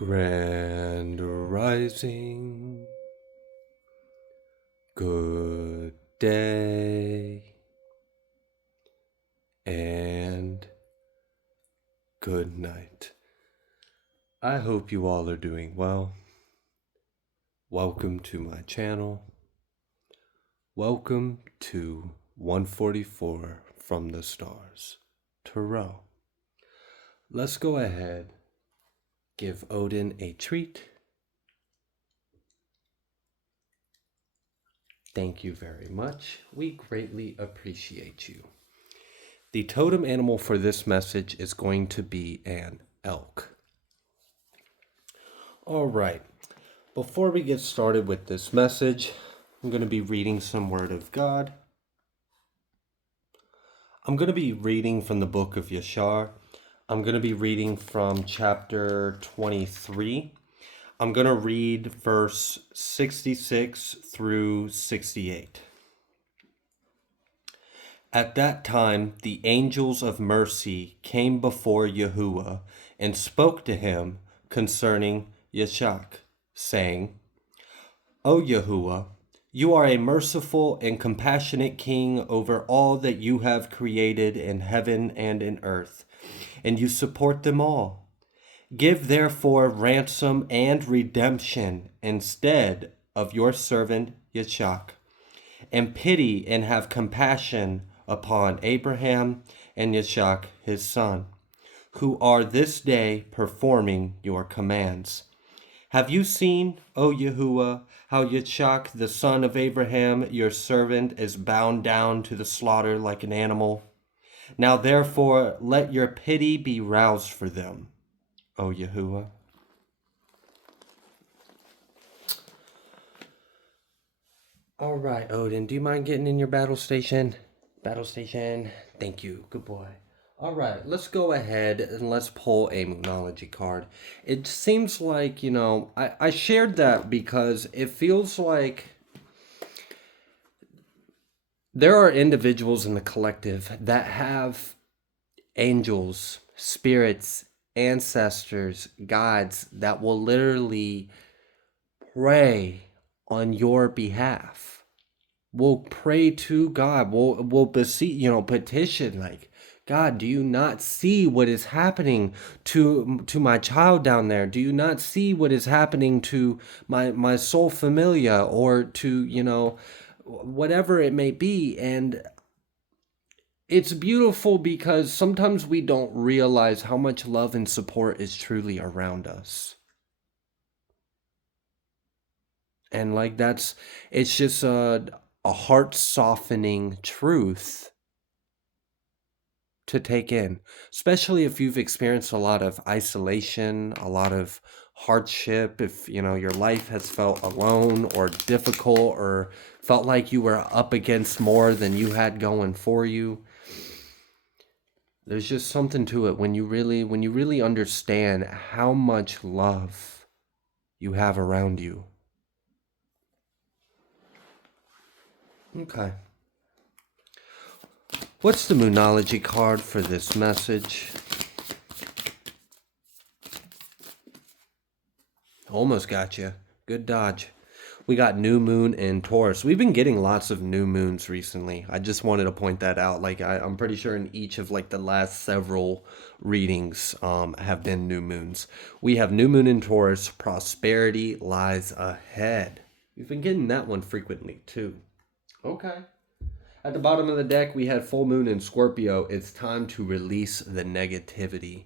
Grand Rising, good day, and good night. I hope you all are doing well. Welcome to my channel. Welcome to 144 from the stars, Tarot. Let's go ahead, give Odin a treat. Thank you very much. We greatly appreciate you. The totem animal for this message is going to be an elk. All right. Before we get started with this message, I'm going to be reading some Word of God. I'm going to be reading from the book of Yashar. I'm going to be reading from chapter 23. I'm going to read verse 66 through 68. At that time, the angels of mercy came before Yahuwah and spoke to him concerning Yashak, saying, O Yahuwah, you are a merciful and compassionate king over all that you have created in heaven and in earth, and you support them all. Give therefore ransom and redemption instead of your servant Yashak, and pity and have compassion upon Abraham and Yashak his son, who are this day performing your commands. Have you seen, O Yahuwah, how Yishak, the son of Abraham, your servant, is bound down to the slaughter like an animal? Now therefore let your pity be roused for them, O Yahuwah. All right, Odin, do you mind getting in your battle station? Battle station. Thank you. Good boy. All right, let's go ahead and let's pull a Moonology card. It seems like, I shared that because it feels like there are individuals in the collective that have angels, spirits, ancestors, gods that will literally pray on your behalf. We'll pray to God. We'll beseech, petition like, God, do you not see what is happening to my child down there? Do you not see what is happening to my soul familia, or to, whatever it may be? And it's beautiful because sometimes we don't realize how much love and support is truly around us. And it's just a heart softening truth to take in, especially if you've experienced a lot of isolation, a lot of hardship, if your life has felt alone or difficult, or felt like you were up against more than you had going for you. There's just something to it when you really understand how much love you have around you. Okay. What's the Moonology card for this message? Almost got you. Good dodge. We got new moon in Taurus. We've been getting lots of new moons recently. I just wanted to point that out. I'm pretty sure in each of the last several readings have been new moons. We have new moon in Taurus. Prosperity lies ahead. We've been getting that one frequently too. Okay. At the bottom of the deck, we had full moon in Scorpio. It's time to release the negativity.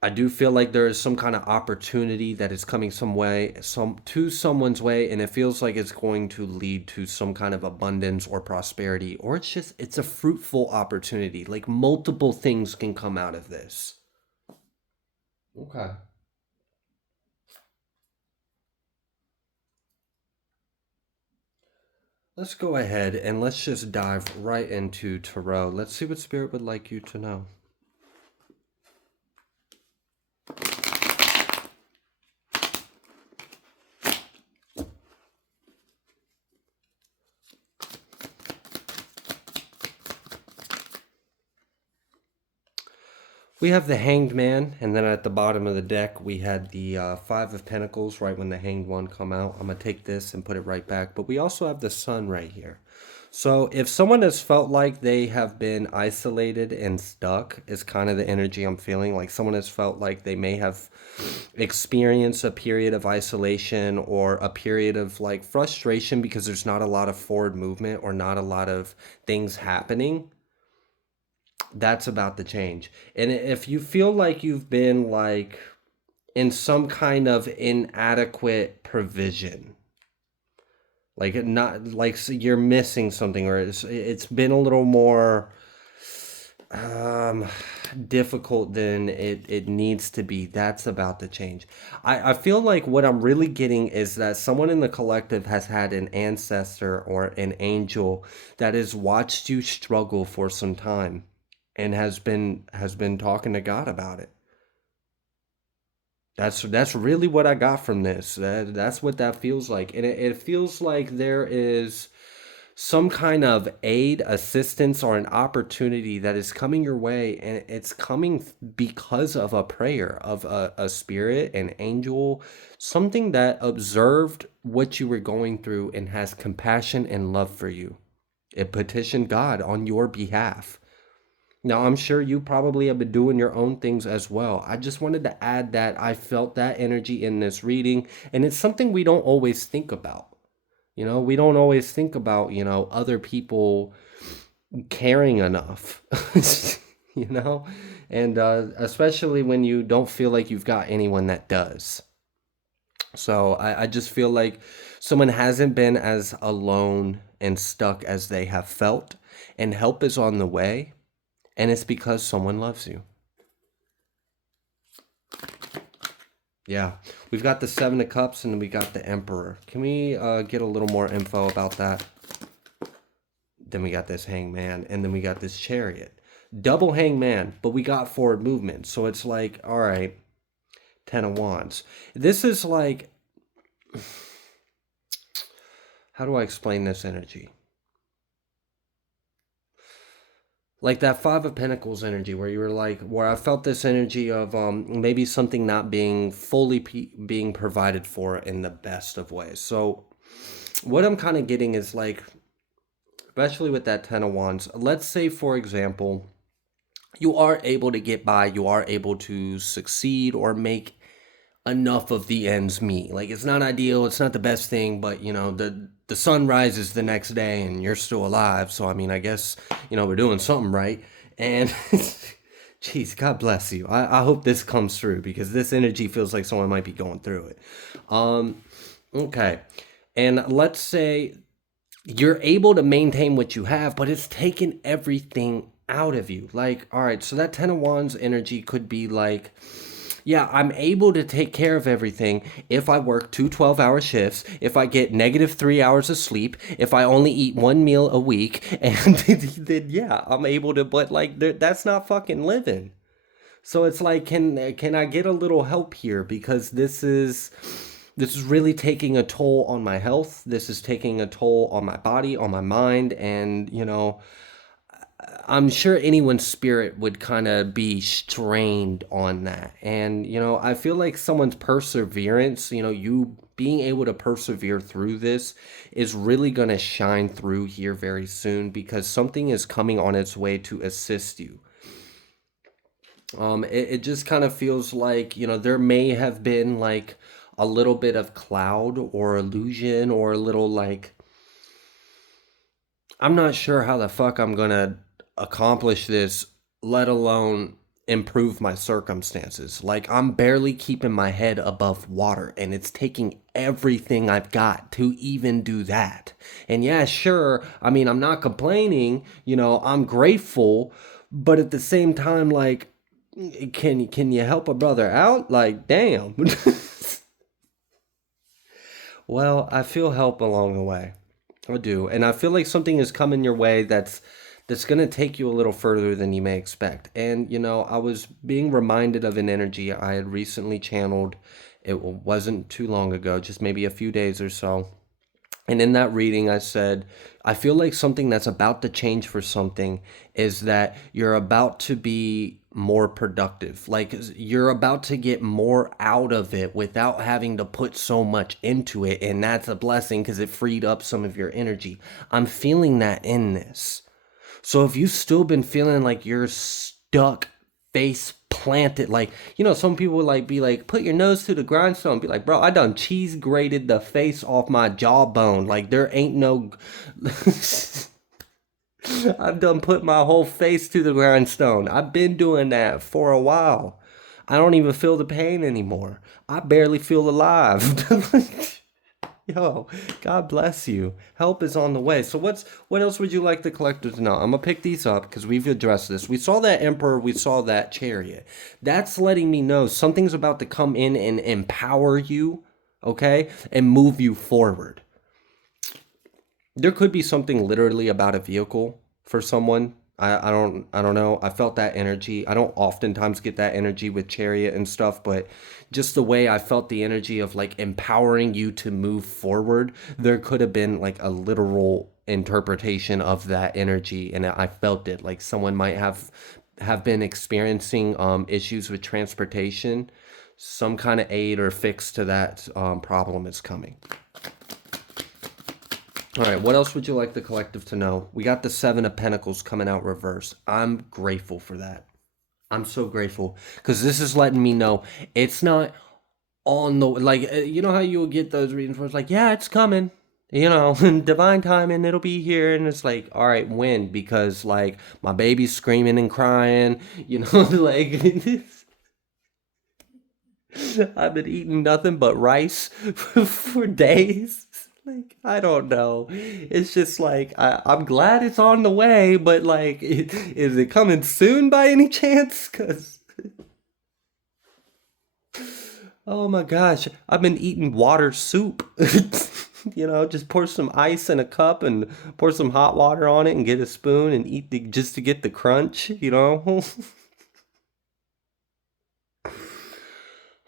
I do feel like there is some kind of opportunity that is coming to someone's way, and it feels like it's going to lead to some kind of abundance or prosperity, or it's a fruitful opportunity. Like multiple things can come out of this. Okay. Let's go ahead and let's just dive right into Tarot. Let's see what Spirit would like you to know. We have the Hanged Man, and then at the bottom of the deck we had the Five of Pentacles. Right when the Hanged One come out, I'm gonna take this and put it right back. But we also have the Sun right here. So if someone has felt like they have been isolated and stuck, is kind of the energy I'm feeling. Like someone has felt like they may have experienced a period of isolation or a period of like frustration because there's not a lot of forward movement or not a lot of things happening. That's about to change. And if you feel like you've been like in some kind of inadequate provision, like not like you're missing something, or it's been a little more um difficult than it needs to be, that's about to change. I feel like what I'm really getting is that someone in the collective has had an ancestor or an angel that has watched you struggle for some time and has been talking to God about it. That's really what I got from this. That's what that feels like. And it feels like there is some kind of aid, assistance, or an opportunity that is coming your way, and it's coming because of a prayer of a spirit, an angel, something that observed what you were going through and has compassion and love for you. It petitioned God on your behalf. Now, I'm sure you probably have been doing your own things as well. I just wanted to add that I felt that energy in this reading, and it's something we don't always think about. We don't always think about, other people caring enough, you know, and especially when you don't feel like you've got anyone that does. So I just feel like someone hasn't been as alone and stuck as they have felt, and help is on the way, and it's because someone loves you. Yeah, we've got the Seven of Cups and we got the Emperor. Can we get a little more info about that? Then we got this Hangman, and then we got this Chariot. Double Hangman, but we got forward movement. So it's like, all right, Ten of Wands. This is like, how do I explain this energy? Like that Five of Pentacles energy, where you were like, where I felt this energy of maybe something not being fully being provided for in the best of ways. So what I'm kind of getting is like, especially with that Ten of Wands, let's say, for example, you are able to get by, you are able to succeed or make enough of the ends meet. Like it's not ideal, it's not the best thing, but the sun rises the next day and you're still alive. So I mean, I guess, we're doing something right. And geez, God bless you. I hope this comes through because this energy feels like someone might be going through it. Okay. And let's say you're able to maintain what you have, but it's taken everything out of you. Like, all right, so that Ten of Wands energy could be like, yeah, I'm able to take care of everything if I work 2 12-hour shifts, if I get -3 hours of sleep, if I only eat one meal a week, and then yeah, I'm able to, but like, that's not fucking living. So it's like, can I get a little help here? Because this is really taking a toll on my health. This is taking a toll on my body, on my mind, and I'm sure anyone's spirit would kind of be strained on that. And I feel like someone's perseverance, you being able to persevere through this is really going to shine through here very soon, because something is coming on its way to assist you. It just kind of feels like, there may have been like a little bit of cloud or illusion, or a little like, I'm not sure how the fuck I'm gonna accomplish this, let alone improve my circumstances. Like, I'm barely keeping my head above water, and it's taking everything I've got to even do that. And yeah, sure, I mean, I'm not complaining, I'm grateful, but at the same time, like, can you help a brother out? Like, damn. Well, I feel help along the way. I do. And I feel like something is coming your way that's going to take you a little further than you may expect. And I was being reminded of an energy I had recently channeled. It wasn't too long ago, just maybe a few days or so. And in that reading, I said, I feel like something that's about to change for something is that you're about to be more productive. Like you're about to get more out of it without having to put so much into it. And that's a blessing because it freed up some of your energy. I'm feeling that in this. So if you've still been feeling like you're stuck, face planted, like, some people would like be like, put your nose to the grindstone, be like, bro, I done cheese grated the face off my jawbone. Like there ain't no I've done put my whole face to the grindstone. I've been doing that for a while. I don't even feel the pain anymore. I barely feel alive. Yo, God bless you. Help is on the way. So what else would you like the collector to know? I'm gonna pick these up because we've addressed this. We saw that emperor, we saw that chariot. That's letting me know something's about to come in and empower you, okay? And move you forward. There could be something literally about a vehicle for someone. I don't know. I felt that energy. I don't oftentimes get that energy with chariot and stuff, but just the way I felt the energy of like empowering you to move forward, there could have been like a literal interpretation of that energy, and I felt it. Like someone might have been experiencing issues with transportation. Some kind of aid or fix to that problem is coming. All right, what else would you like the collective to know? We got the Seven of Pentacles coming out reverse. I'm grateful for that. I'm so grateful because this is letting me know it's not on the like. You know how you'll get those readings where it's like, yeah, it's coming. In divine timing, it'll be here, and it's like, all right, when? Because like my baby's screaming and crying. Like I've been eating nothing but rice for days. Like, I don't know. It's just like, I'm glad it's on the way, but like, is it coming soon by any chance? Because, oh my gosh, I've been eating water soup. Just pour some ice in a cup and pour some hot water on it and get a spoon and just to get the crunch.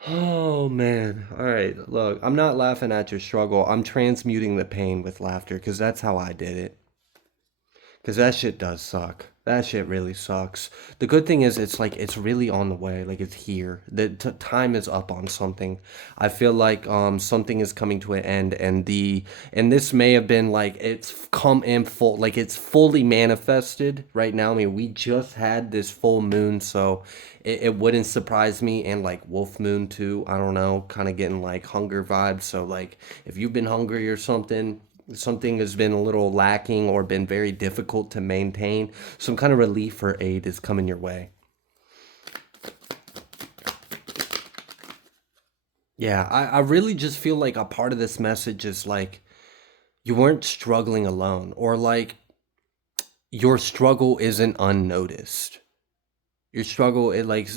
Oh man. All right. Look, I'm not laughing at your struggle. I'm transmuting the pain with laughter because that's how I did it. Because that shit does suck. That shit really sucks. The good thing is, it's like it's really on the way. Like it's here. The time is up on something. I feel like something is coming to an end, and this may have been like it's come in full, like it's fully manifested right now. I mean, we just had this full moon, so it wouldn't surprise me. And like wolf moon too. I don't know, kind of getting like hunger vibes. So like if you've been hungry or something has been a little lacking or been very difficult to maintain, some kind of relief or aid is coming your way. Yeah, I really just feel like a part of this message is like you weren't struggling alone, or like your struggle isn't unnoticed. Your struggle is like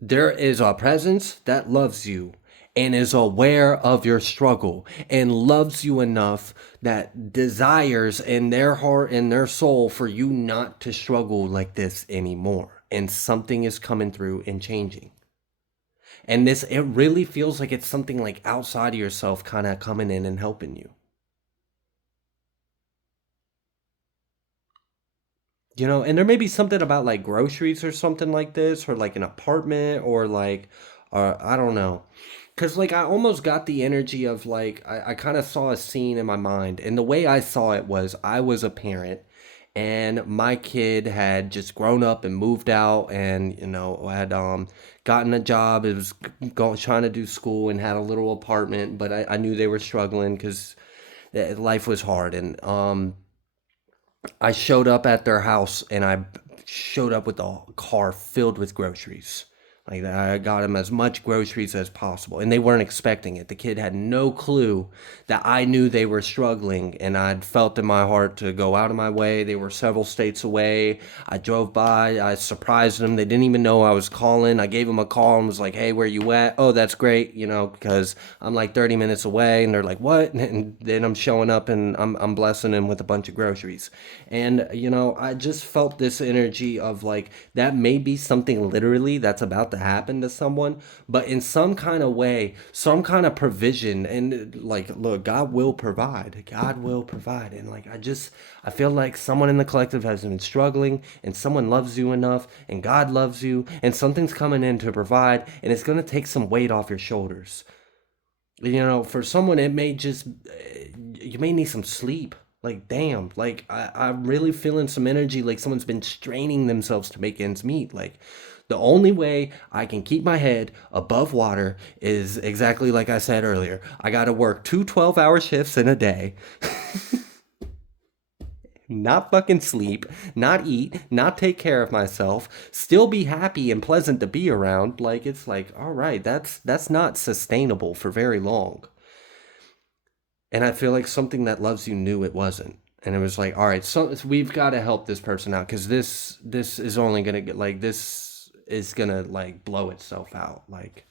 there is a presence that loves you and is aware of your struggle and loves you enough that desires in their heart and their soul for you not to struggle like this anymore. And something is coming through and changing. And it really feels like it's something like outside of yourself kind of coming in and helping you. And there may be something about like groceries or something like this, or like an apartment, or like, I don't know. Cause like I almost got the energy of like, I kind of saw a scene in my mind. And the way I saw it was I was a parent and my kid had just grown up and moved out and, had gotten a job. It was trying to do school and had a little apartment, but I knew they were struggling because life was hard. And I showed up at their house and I showed up with a car filled with groceries. Like I got them as much groceries as possible, and they weren't expecting it. The kid had no clue that I knew they were struggling, and I'd felt in my heart to go out of my way. They were several states away. I drove by, I surprised them. They didn't even know I was calling. I gave them a call and was like, "Hey, where you at?" "Oh, that's great," because I'm like 30 minutes away, and they're like, "What?" And then I'm showing up and I'm blessing them with a bunch of groceries. And I just felt this energy of like that may be something literally that's about to to happen to someone, but in some kind of way, some kind of provision, and like, look, God will provide. God will provide. And like, I feel like someone in the collective has been struggling, and someone loves you enough, and God loves you, and something's coming in to provide, and it's going to take some weight off your shoulders. For someone, it may just, you may need some sleep. Like, damn, like, I'm really feeling some energy, like someone's been straining themselves to make ends meet. Like, the only way I can keep my head above water is exactly like I said earlier. I got to work 2 12-hour shifts in a day, not fucking sleep, not eat, not take care of myself, still be happy and pleasant to be around. Like, it's like, all right, that's not sustainable for very long. And I feel like something that loves you knew it wasn't. And it was like, all right, so we've got to help this person out, because this is only gonna get, like, this is gonna like blow itself out. Like,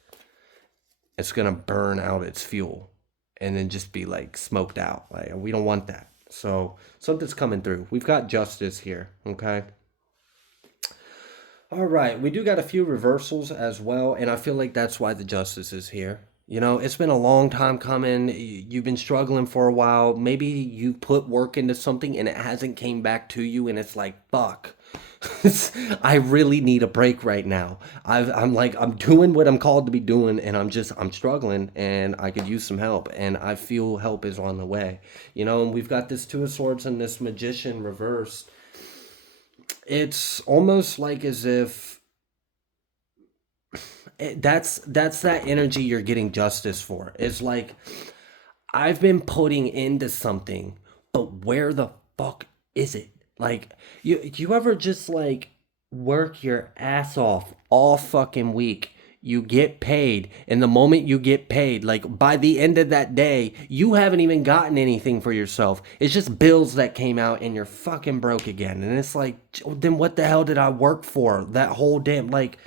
it's gonna burn out its fuel and then just be like smoked out. Like, we don't want that. So something's coming through. We've got justice here. Okay. All right, we do got a few reversals as well, and I feel like that's why the justice is here. It's been a long time coming. You've been struggling for a while. Maybe you put work into something and it hasn't came back to you, and it's like, fuck. I really need a break right now. I'm like, I'm doing what I'm called to be doing, and I'm struggling, and I could use some help, and I feel help is on the way. And we've got this Two of Swords and this Magician reversed. It's almost like as if that's that energy you're getting justice for. It's like, I've been putting into something, but where the fuck is it? Like, you ever just like work your ass off all fucking week? You get paid, and the moment you get paid, like by the end of that day, you haven't even gotten anything for yourself. It's just bills that came out, and you're fucking broke again. And it's like, then what the hell did I work for that whole damn, like,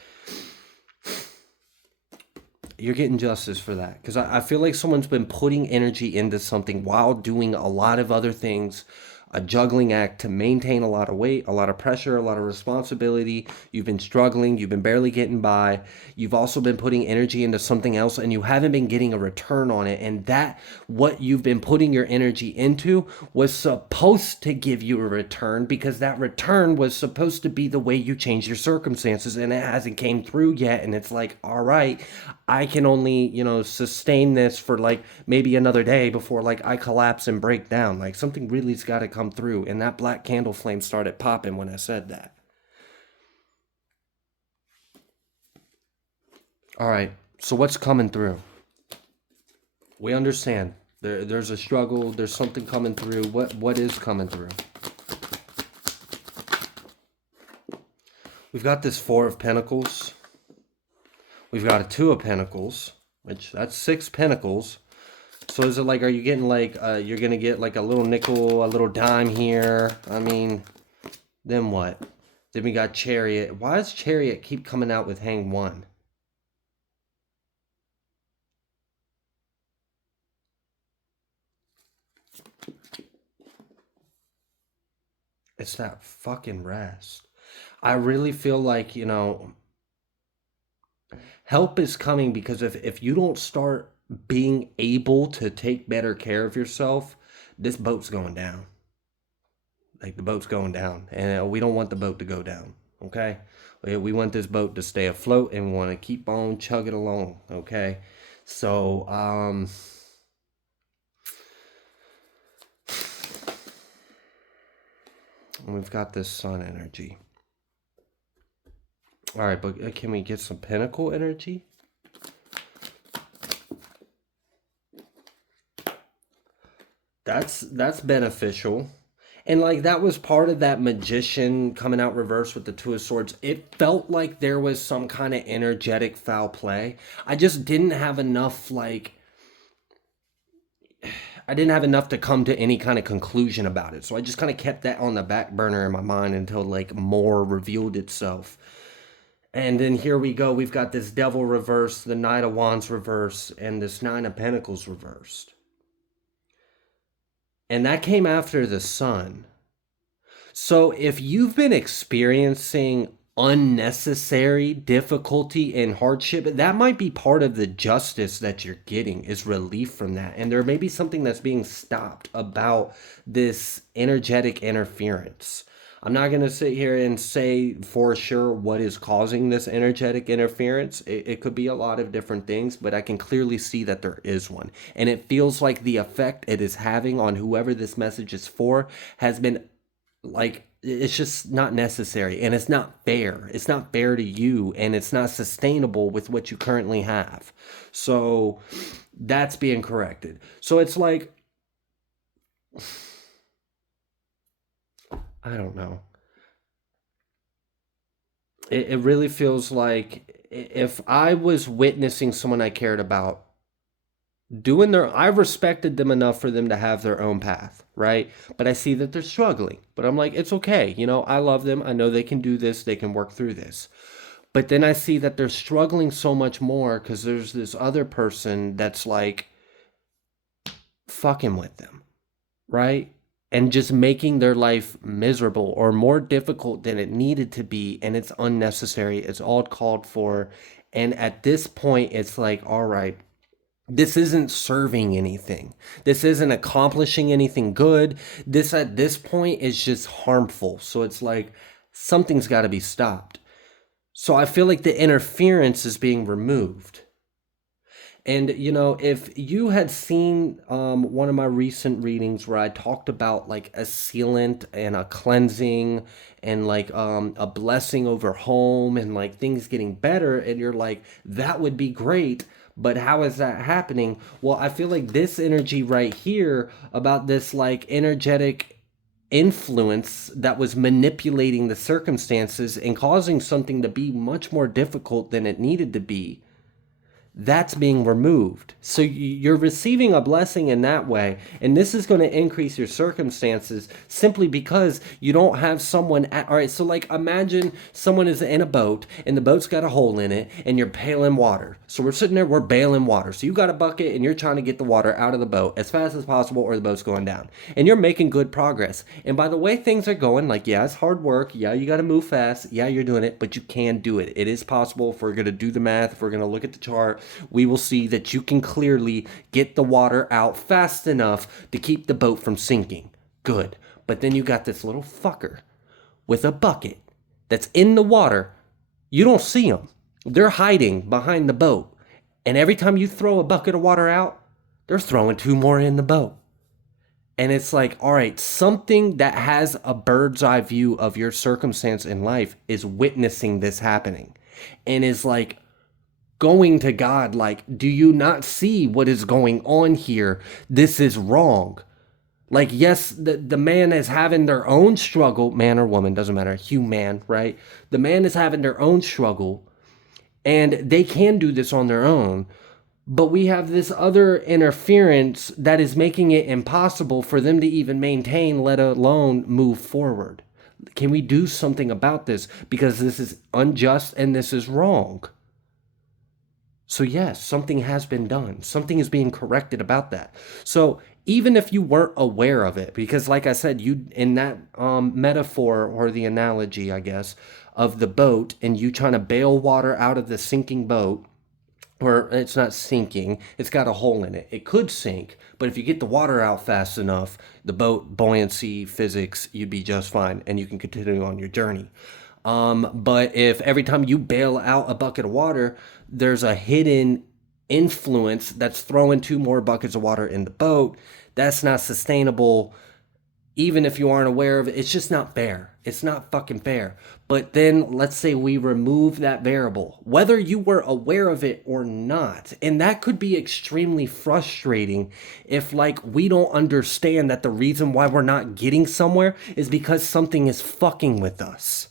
you're getting justice for that, because I feel like someone's been putting energy into something while doing a lot of other things, a juggling act to maintain a lot of weight, a lot of pressure, a lot of responsibility. You've been struggling, you've been barely getting by. You've also been putting energy into something else, and you haven't been getting a return on it. And that, what you've been putting your energy into, was supposed to give you a return, because that return was supposed to be the way you change your circumstances, and it hasn't came through yet. And it's like, all right, I can only, sustain this for like maybe another day before like I collapse and break down. Like, something really's got to come through. And that black candle flame started popping when I said that. All right. So what's coming through? We understand. There's a struggle. There's something coming through. What is coming through? We've got this Four of Pentacles. We've got a Two of Pentacles, which that's 6 pentacles. So is it like, are you getting like, you're going to get like a little nickel, a little dime here? I mean, then what? Then we got Chariot. Why does Chariot keep coming out with Hang One? It's that fucking rest. I really feel like, help is coming, because if you don't start being able to take better care of yourself, this boat's going down. Like, the boat's going down, and we don't want the boat to go down. Okay, we want this boat to stay afloat, and we want to keep on chugging along. Okay, so we've got this sun energy. All right, but can we get some pentacle energy? That's beneficial. And like, that was part of that Magician coming out reverse with the Two of Swords. It felt like there was some kind of energetic foul play. I just didn't have enough, like, I didn't have enough to come to any kind of conclusion about it. So I just kind of kept that on the back burner in my mind until like more revealed itself. And then here we go. We've got this Devil reversed, the Knight of Wands reversed, and this Nine of Pentacles reversed. And that came after the Sun. So if you've been experiencing unnecessary difficulty and hardship, that might be part of the justice that you're getting, is relief from that. And there may be something that's being stopped about this energetic interference. I'm not going to sit here and say for sure what is causing this energetic interference. It could be a lot of different things, but I can clearly see that there is one. And it feels like the effect it is having on whoever this message is for has been like, it's just not necessary, and it's not fair. It's not fair to you, and it's not sustainable with what you currently have. So that's being corrected. So it's like, I don't know. It really feels like if I was witnessing someone I cared about doing their, I respected them enough for them to have their own path, right? But I see that they're struggling. But I'm like, it's okay. I love them. I know they can do this. They can work through this. But then I see that they're struggling so much more because there's this other person that's like fucking with them, right? And just making their life miserable or more difficult than it needed to be. And it's unnecessary. It's all called for. And at this point, it's like, all right, this isn't serving anything. This isn't accomplishing anything good. This at this point is just harmful. So it's like something's got to be stopped. So I feel like the interference is being removed. And if you had seen one of my recent readings where I talked about like a sealant and a cleansing and like a blessing over home and like things getting better, and you're like, that would be great. But how is that happening? Well, I feel like this energy right here about this like energetic influence that was manipulating the circumstances and causing something to be much more difficult than it needed to be, that's being removed. So you're receiving a blessing in that way. And this is going to increase your circumstances simply because you don't have someone all right. So like imagine someone is in a boat and the boat's got a hole in it and you're bailing water. So we're sitting there, we're bailing water. So you got a bucket and you're trying to get the water out of the boat as fast as possible or the boat's going down. And you're making good progress. And by the way things are going, like, yeah, it's hard work. Yeah, you got to move fast. Yeah, you're doing it, but you can do it. It is possible. If we're going to do the math, if we're going to look at the chart, we will see that you can clearly get the water out fast enough to keep the boat from sinking. Good. But then you got this little fucker with a bucket that's in the water. You don't see them. They're hiding behind the boat. And every time you throw a bucket of water out, they're throwing two more in the boat. And it's like, all right, something that has a bird's eye view of your circumstance in life is witnessing this happening and is like, going to God like, do you not see what is going on here? This is wrong. Like, yes, the man is having their own struggle, man or woman, doesn't matter, human, right? The man is having their own struggle, and they can do this on their own. But we have this other interference that is making it impossible for them to even maintain, let alone move forward. Can we do something about this? Because this is unjust and this is wrong. So yes, something has been done. Something is being corrected about that. So even if you weren't aware of it, because like I said, you in that metaphor or the analogy, I guess, of the boat and you trying to bail water out of the sinking boat, or it's not sinking, it's got a hole in it. It could sink, but if you get the water out fast enough, the boat, buoyancy, physics, you'd be just fine and you can continue on your journey. But if every time you bail out a bucket of water, there's a hidden influence that's throwing two more buckets of water in the boat, that's not sustainable. Even if you aren't aware of it, it's just not fair. It's not fucking fair. But then let's say we remove that variable, whether you were aware of it or not. And that could be extremely frustrating if like we don't understand that the reason why we're not getting somewhere is because something is fucking with us.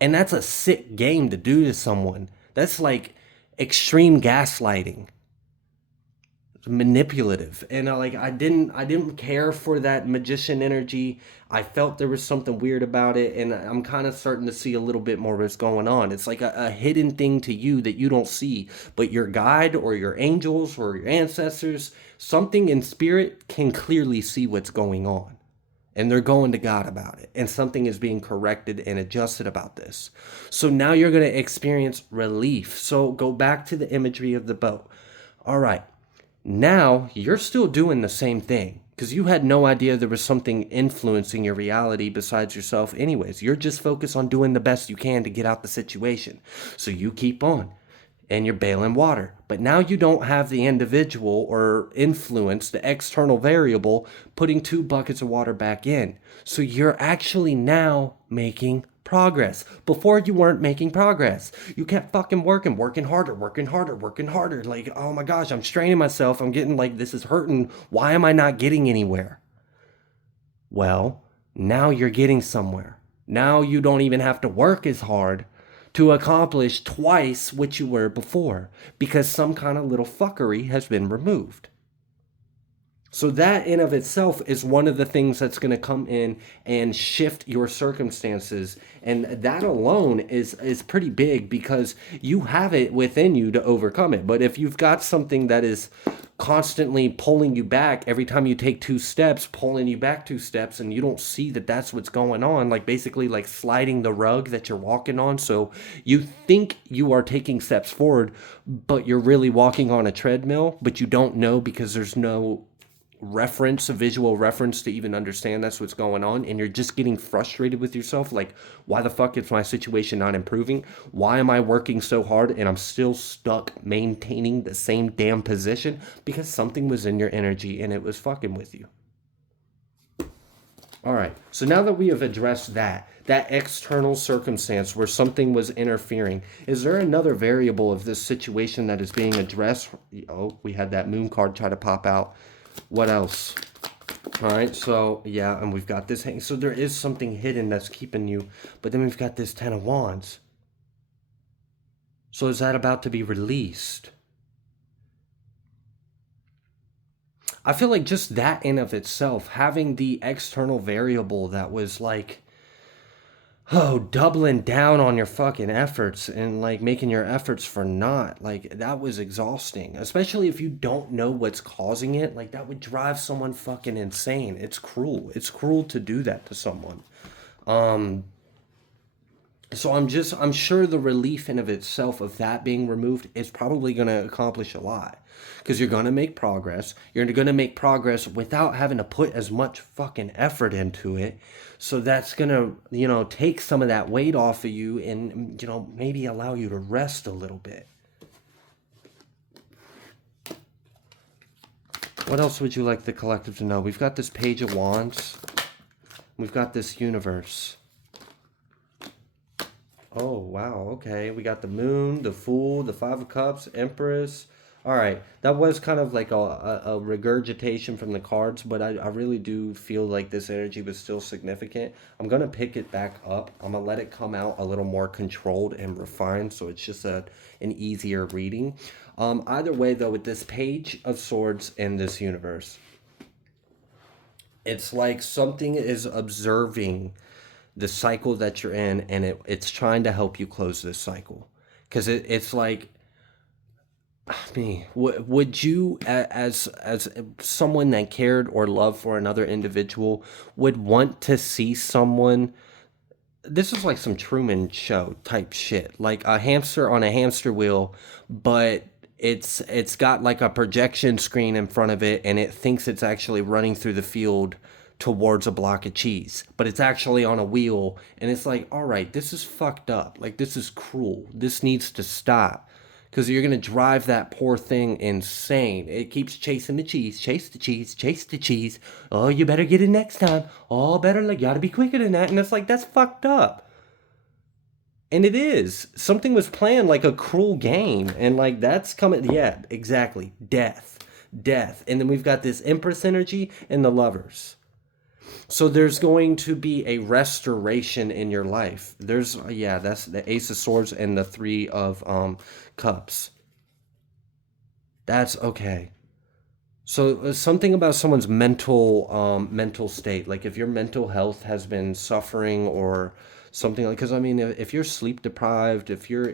And that's a sick game to do to someone. That's like extreme gaslighting. It's manipulative. And I didn't care for that magician energy. I felt there was something weird about it, and I'm kind of starting to see a little bit more of what's going on. It's like a hidden thing to you that you don't see, but your guide or your angels or your ancestors, something in spirit can clearly see what's going on. and they're going to God about it, and something is being corrected and adjusted about this. So now you're going to experience relief. So go back to the imagery of the boat. All right, now you're still doing the same thing because you had no idea there was something influencing your reality besides yourself anyways. You're just focused on doing the best you can to get out the situation. So you keep on and you're bailing water. But now you don't have the individual or influence, the external variable, putting 2 buckets of water back in. So you're actually now making progress. Before you weren't making progress. You kept fucking working harder. Like, oh my gosh, I'm straining myself. I'm getting like, this is hurting. Why am I not getting anywhere? Well, now you're getting somewhere. Now you don't even have to work as hard to accomplish twice what you were before because some kind of little fuckery has been removed. So that in of itself is one of the things that's going to come in and shift your circumstances. And that alone is pretty big because you have it within you to overcome it. But if you've got something that is constantly pulling you back every time you take 2 steps, pulling you back 2 steps, and you don't see that that's what's going on, like basically like sliding the rug that you're walking on. So you think you are taking steps forward, but you're really walking on a treadmill, but you don't know because there's no reference, a visual reference to even understand that's what's going on, and you're just getting frustrated with yourself, like, why the fuck is my situation not improving? Why am I working so hard and I'm still stuck maintaining the same damn position? Because something was in your energy and it was fucking with you. All right, so now that we have addressed that external circumstance where something was interfering, is there another variable of this situation that is being addressed? Oh, we had that moon card try to pop out. What else? All right, so yeah, and we've got this hang. So there is something hidden that's keeping you, but then we've got this 10 of Wands. So is that about to be released? I feel like just that in of itself, having the external variable that was like, oh, doubling down on your fucking efforts and like making your efforts for naught, like that was exhausting, especially if you don't know what's causing it. Like that would drive someone fucking insane. It's cruel to do that to someone. um so I'm sure the relief in of itself of that being removed is probably going to accomplish a lot because you're going to make progress. You're going to make progress without having to put as much fucking effort into it. So that's going to, take some of that weight off of you and, maybe allow you to rest a little bit. What else would you like the collective to know? We've got this Page of Wands. We've got this Universe. Oh, wow, okay. We got the Moon, the Fool, the Five of Cups, Empress. All right, that was kind of like a regurgitation from the cards, but I really do feel like this energy was still significant. I'm going to pick it back up. I'm going to let it come out a little more controlled and refined, so it's just an easier reading. Either way, though, with this Page of Swords and this Universe, it's like something is observing the cycle that you're in, and it's trying to help you close this cycle. Because it's like, I mean, would you, as someone that cared or loved for another individual, would want to see someone? This is like some Truman Show type shit, like a hamster on a hamster wheel, but it's got like a projection screen in front of it, and it thinks it's actually running through the field towards a block of cheese, but it's actually on a wheel, and it's like, all right, this is fucked up. Like, this is cruel. This needs to stop. Because you're going to drive that poor thing insane. It keeps chasing the cheese, chase the cheese, chase the cheese. Oh, you better get it next time. Oh, better, like, gotta be quicker than that. And it's like, that's fucked up. And it is. Something was planned like a cruel game. And, like, that's coming. Yeah, exactly. Death. Death. And then we've got this Empress energy and the Lovers. So there's going to be a restoration in your life. That's the Ace of Swords and the Three of Cups. That's okay. So something about someone's mental state, like if your mental health has been suffering or something, like, because I mean, if you're sleep deprived, if you're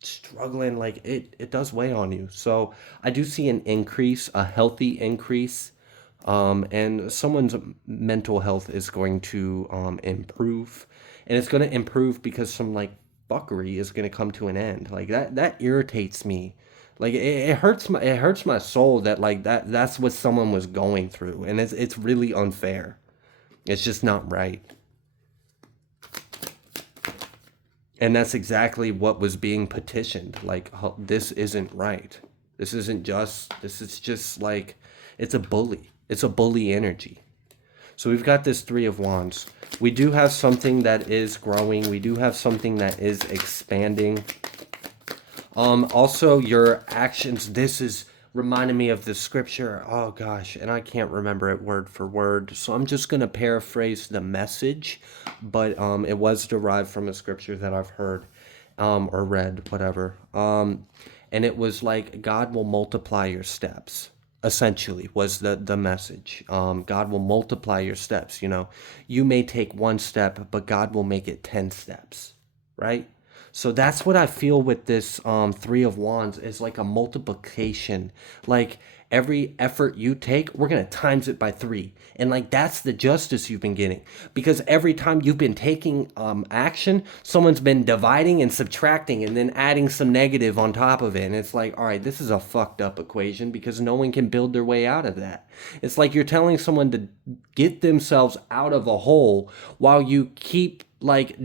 struggling, like it does weigh on you. So I do see an increase, a healthy increase, And someone's mental health is going to improve, and it's going to improve because some like fuckery is going to come to an end. Like that irritates me. Like it hurts my soul that like that's what someone was going through, and it's really unfair. It's just not right. And that's exactly what was being petitioned. Like, this isn't right. This isn't just, this is just like, it's a bully. It's a bully energy. So we've got this Three of Wands. We do have something that is growing. We do have something that is expanding. Also, your actions, this is reminding me of the scripture. Oh gosh, and I can't remember it word for word. So I'm just going to paraphrase the message, but it was derived from a scripture that I've heard or read, whatever. And it was like, God will multiply your steps. Essentially, was the message. God will multiply your steps. You know, you may take one step, but God will make it 10 steps, right? So that's what I feel with this Three of Wands is like a multiplication. Like every effort you take, we're going to times it by 3. And like that's the justice you've been getting. Because every time you've been taking action, someone's been dividing and subtracting and then adding some negative on top of it. And it's like, all right, this is a fucked up equation because no one can build their way out of that. It's like you're telling someone to get themselves out of a hole while you keep like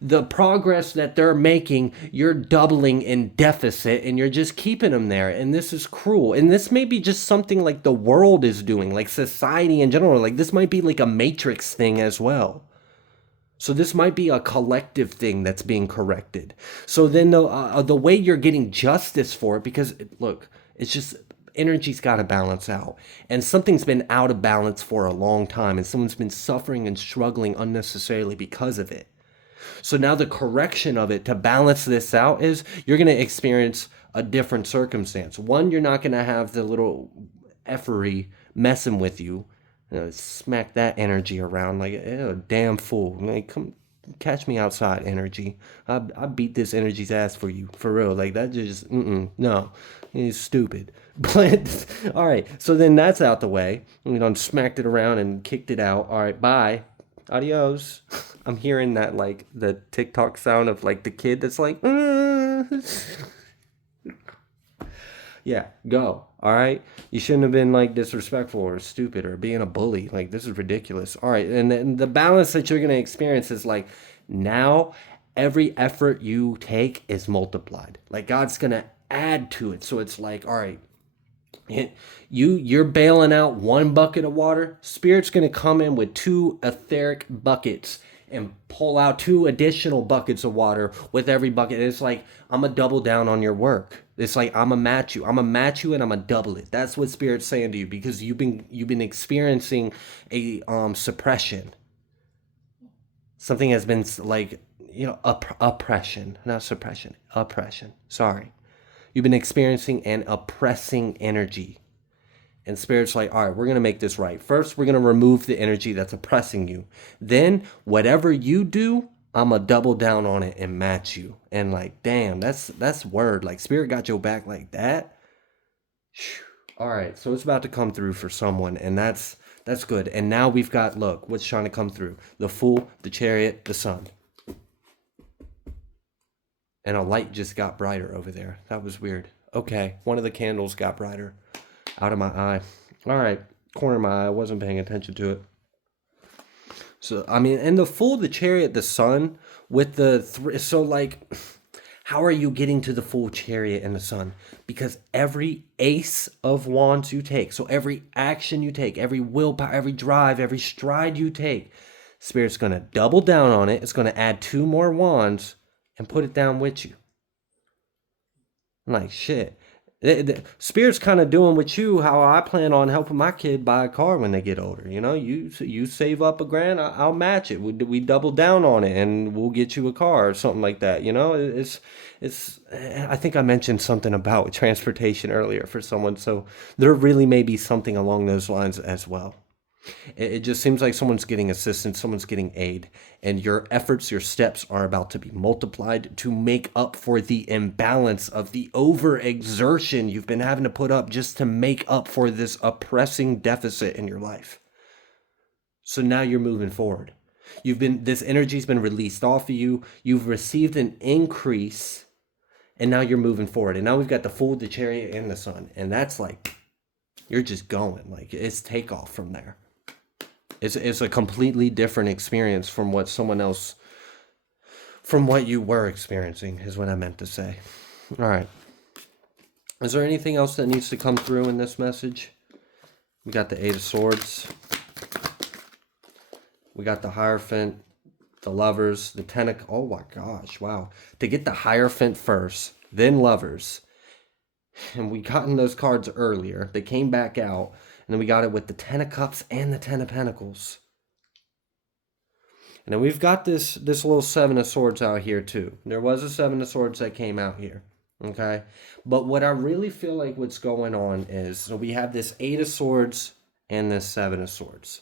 the progress that they're making, you're doubling in deficit and you're just keeping them there. And this is cruel. And this may be just something like the world is doing, like society in general. Like this might be like a matrix thing as well. So this might be a collective thing that's being corrected. So then the way you're getting justice for it, because look, it's just energy's got to balance out. And something's been out of balance for a long time, and someone's been suffering and struggling unnecessarily because of it. So now the correction of it to balance this out is you're going to experience a different circumstance. One, you're not going to have the little effery messing with you. You know, smack that energy around like a damn fool. Like, come catch me outside, energy. I beat this energy's ass for you, for real. Like that just no, he's stupid. But all right, so then that's out the way. We done smacked it around and kicked it out. All right, bye, adios. I'm hearing that like the TikTok sound of like the kid that's like. Yeah, go. All right. You shouldn't have been like disrespectful or stupid or being a bully. Like this is ridiculous. All right. And then the balance that you're going to experience is like now every effort you take is multiplied. Like God's going to add to it. So it's like, all right, you're bailing out one bucket of water. Spirit's going to come in with 2 etheric buckets and pull out 2 additional buckets of water with every bucket. It's like, I'm going to double down on your work. It's like, I'm going to match you. I'm going to match you and I'm going to double it. That's what Spirit's saying to you because you've been experiencing a suppression. Something has been like, you know, oppression, not suppression, oppression. Sorry. You've been experiencing an oppressing energy. And Spirit's like, all right, we're going to make this right. First, we're going to remove the energy that's oppressing you. Then, whatever you do, I'm going to double down on it and match you. And like, damn, that's word. Like, Spirit got your back like that. All right, so it's about to come through for someone. And that's good. And now we've got, look, what's trying to come through. The Fool, the Chariot, the Sun. And a light just got brighter over there. That was weird. Okay, one of the candles got brighter. Out of my eye. All right, corner of my eye. I wasn't paying attention to it. So, I mean, and the Fool, the Chariot, the Sun, with the so like, how are you getting to the Fool, Chariot, and the Sun? Because every ace of wands you take, so every action you take, every willpower, every drive, every stride you take, Spirit's going to double down on it. It's going to add 2 more wands and put it down with you. I'm like, shit. The Spirit's kind of doing with you how I plan on helping my kid buy a car when they get older. You know, you save up $1,000, I'll match it. We double down on it, and we'll get you a car or something like that. You know, it's. I think I mentioned something about transportation earlier for someone, so there really may be something along those lines as well. It just seems like someone's getting assistance, someone's getting aid, and your efforts, your steps are about to be multiplied to make up for the imbalance of the overexertion you've been having to put up just to make up for this oppressing deficit in your life. So now you're moving forward. This energy's been released off of you. You've received an increase, and now you're moving forward. And now we've got the Fool, the Chariot, and the Sun. And that's like, you're just going. Like, it's takeoff from there. It's a completely different experience from what you were experiencing, is what I meant to say. All right. Is there anything else that needs to come through in this message? We got the Eight of Swords. We got the Hierophant, the Lovers, the Tentacle. Oh my gosh, wow. To get the Hierophant first, then Lovers. And we gotten those cards earlier. They came back out. And then we got it with the Ten of Cups and the Ten of Pentacles. And then we've got this little Seven of Swords out here too. There was a Seven of Swords that came out here. Okay? But what I really feel like what's going on is, so we have this Eight of Swords and this Seven of Swords.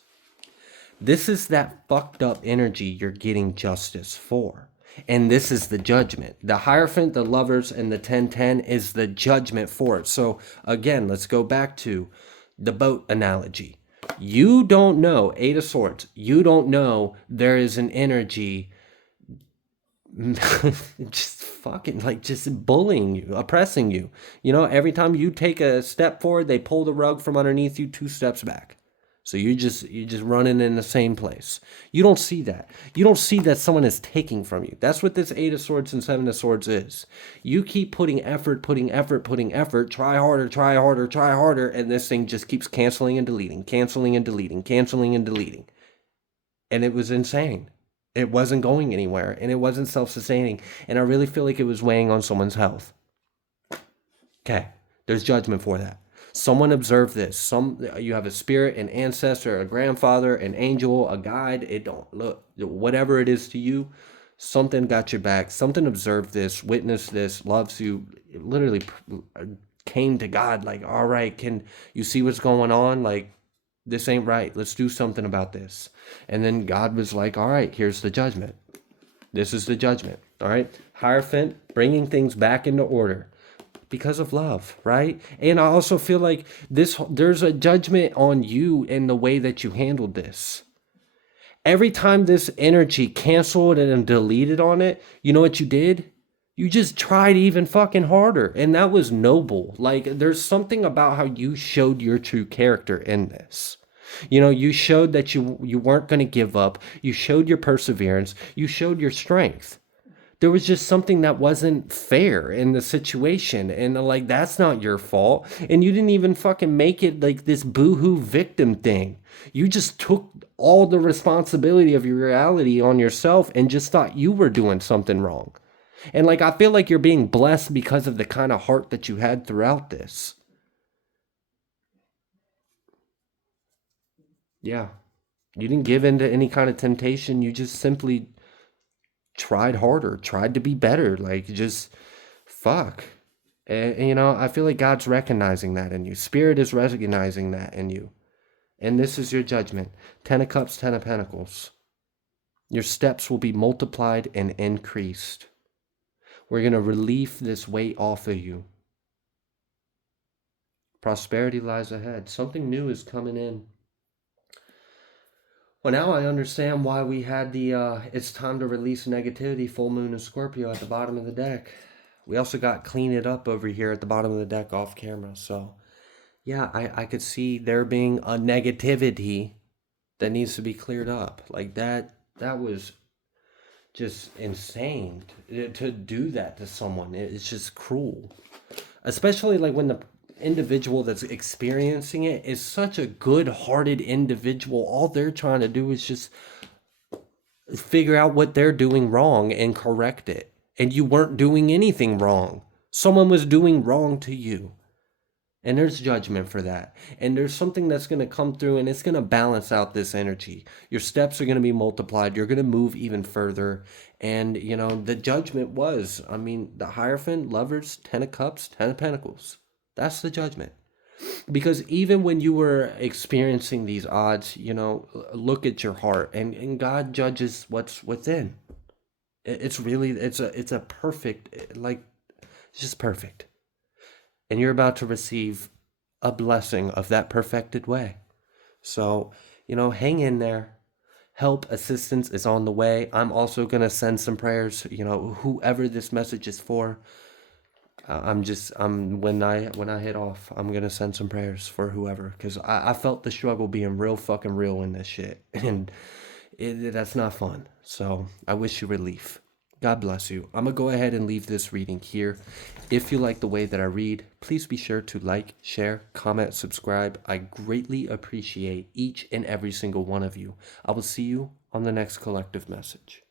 This is that fucked up energy you're getting justice for. And this is the judgment. The Hierophant, the Lovers, and the 10-10 is the judgment for it. So again, let's go back to the boat analogy. You don't know, Eight of Swords, you don't know there is an energy just fucking like just bullying you, oppressing you. You know, every time you take a step forward, they pull the rug from underneath you 2 steps back. So you're just running in the same place. You don't see that. You don't see that someone is taking from you. That's what this Eight of Swords and Seven of Swords is. You keep putting effort, try harder, and this thing just keeps canceling and deleting. And it was insane. It wasn't going anywhere, and it wasn't self-sustaining. And I really feel like it was weighing on someone's health. Okay, there's judgment for that. Someone observed this. You have a spirit, an ancestor, a grandfather, an angel, a guide. It don't look, whatever it is to you, something got your back. Something observed this, witnessed this, loves you. It literally came to God like, all right, can you see what's going on? Like, this ain't right. Let's do something about this. And then God was like, all right, here's the judgment. This is the judgment. All right. Hierophant, bringing things back into order. Because of love, right? And I also feel like there's a judgment on you in the way that you handled this. Every time this energy canceled and deleted on it, you know what you did? You just tried even fucking harder. And that was noble. Like, there's something about how you showed your true character in this. You know, you showed that you weren't going to give up. You showed your perseverance. You showed your strength. There was just something that wasn't fair in the situation. And like, that's not your fault. And you didn't even fucking make it like this boohoo victim thing. You just took all the responsibility of your reality on yourself and just thought you were doing something wrong. And like, I feel like you're being blessed because of the kind of heart that you had throughout this. Yeah. You didn't give in to any kind of temptation. You just simply tried harder, tried to be better, like just fuck. And you know, I feel like God's recognizing that in you. Spirit is recognizing that in you. And this is your judgment. 10 of Cups, 10 of Pentacles. Your steps will be multiplied and increased. We're going to relieve this weight off of you. Prosperity lies ahead. Something new is coming in. Well, now I understand why we had the it's time to release negativity, full moon of Scorpio at the bottom of the deck. We also got clean it up over here at the bottom of the deck off camera. So, yeah, I could see there being a negativity that needs to be cleared up. Like that was just insane to do that to someone. It's just cruel. Especially like when the individual that's experiencing it is such a good-hearted individual. All they're trying to do is just figure out what they're doing wrong and correct it. And you weren't doing anything wrong. Someone was doing wrong to you. And there's judgment for that. And there's something that's going to come through and it's going to balance out this energy. Your steps are going to be multiplied. You're going to move even further. And, you know, the judgment was, I mean, the Hierophant, Lovers, 10 of Cups, 10 of Pentacles. That's the judgment. Because even when you were experiencing these odds, look at your heart, and God judges what's within. It's really, it's a perfect, like, it's just perfect. And you're about to receive a blessing of that perfected way. So, hang in there. Help, assistance is on the way. I'm also going to send some prayers, whoever this message is for. When I hit off, I'm going to send some prayers for whoever, cuz I felt the struggle being real fucking real in this shit. And that's not fun. So, I wish you relief. God bless you. I'm going to go ahead and leave this reading here. If you like the way that I read, please be sure to like, share, comment, subscribe. I greatly appreciate each and every single one of you. I will see you on the next collective message.